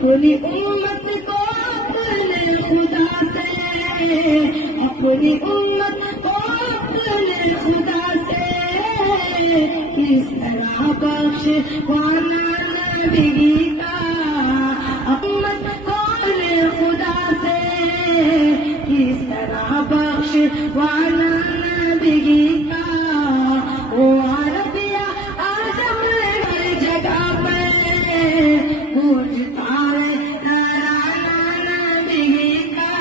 اپنی امت کو اپنے خدا سے، اپنی امت کو اپنے خدا سے کس طرح بخشوانا نبی کا، امت کو اپنے خدا سے کس طرح بخشوانا نبی کا۔ وہ عربیہ آدم ہر جگہ پہ گونجتا ہے ترانہ نبی کا،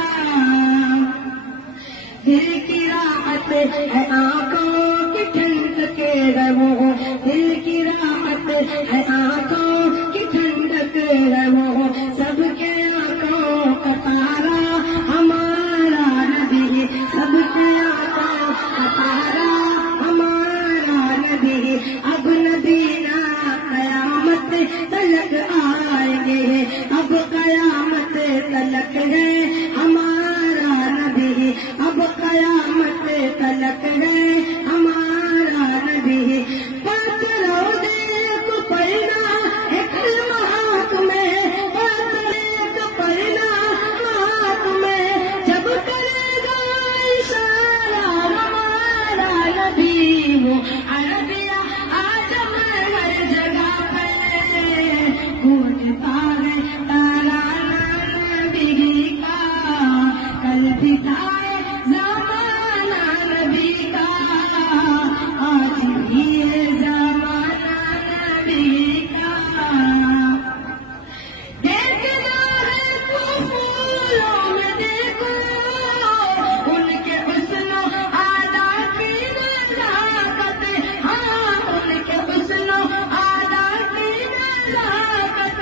دل کی راحت ہے آنکھوں کی ٹھنڈک ہے وہ، دل کی راحت ہے آنکھوں کی ٹھنڈک ہے وہ، سب کے آنکھوں کا تارا ہمارا نبی، سب کے آنکھوں کا تارا ہمارا نبی۔ اب نبی نا قیامت تلک آئیں گے، اب قیامت تلک ہے ہمارا نبی، اب قیامت تلک ہے ہمارا نبی۔ بات روزے کو پڑھنا ایک ہاتھ میں، بات ایک پڑھنا ہاتھ میں، جب کرے گا اشارہ ہمارا نبی، وہ عربیہ آدم ہر جگہ پہ گونجتا ہے ترانہ نبی کا، کل بھی تھا زمانہ نبی کا، آج بھی ہے زمانہ نبی کا۔ دیکھنا ہے تو پھولوں میں دیکھو ان کے حسن و ادا کی نزاکت، ہاں ان کے حسن و ادا کی نزاکت،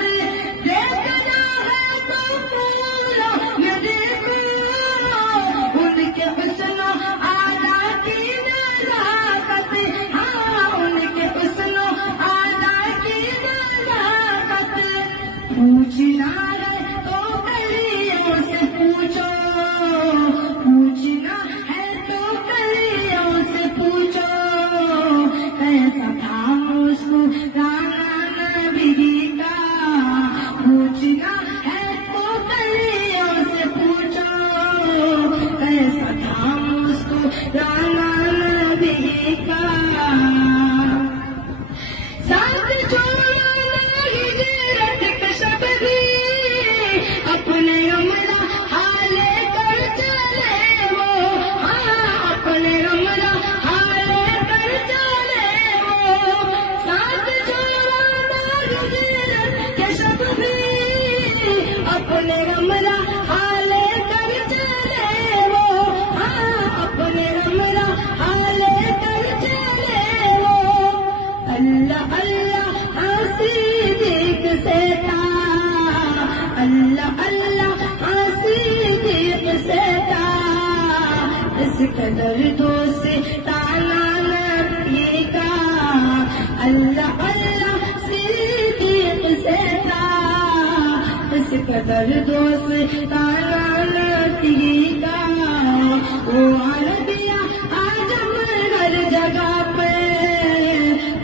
دیکھنا ہے تو پھولوں میں دیکھو ان کے حسن و ادا کی نزاکت، ہاں ان کے حسن و ادا کی نزاکت۔ پوچھنا ہے تو کلیوں سے پوچھو، پوچھنا ہے تو کلیوں سے پوچھو، کیسا تھا مسکرانا نبی کا، پوچھنا ہے تو کلیوں سے پوچھو، کیسا تھا مسکرانا نبی کا۔ ساتھ چھوڑنا ہجرت کا شب بھی، اپنے امرا حالے کر چلے وہ، ہاں اپنے امرا حالے کر چلے وہ، ساتھ چھوڑنا ہجرت کا شب بھی، اپنے امرا حالے کر چلے وہ، ہاں اپنے امرا حالے کر چلے وہ۔ اللہ اللہ صدیق سے تھا، اللہ اللہ صدیق سے تھا، اس قدر دوستانہ نبی کا، اللہ اللہ صدیق سے تھا، اس قدر دوستانہ نبی کا۔ وہ عربیہ آدم ہر جگہ پہ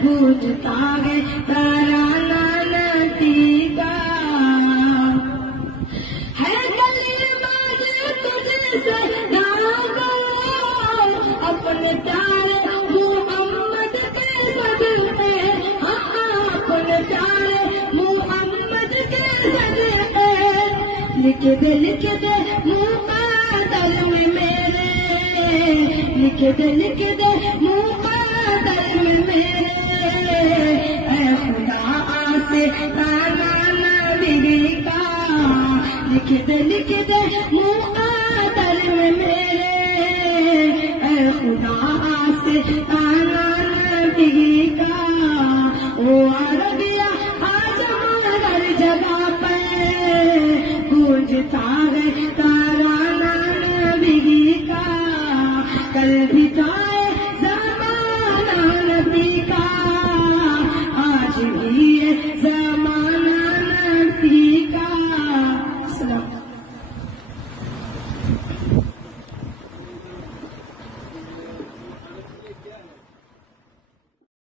گونجتا ہے ترانہ نبی کا۔ ہے گلی باز تجھ سے داغو اپنے پیارے محمد کے صدقے، ہاں اپنے پیارے محمد کے صدقے، لکھ دے مقدر میں میرے، لکھ دے مقدر میں میرے، اے خدا سے تانا نبی کا، لکھ دے مقدر میں میرے، اے خدا سے تانا نبی کا۔ وہ عربیہ آدم ہر جگہ پہ گونجتا ہے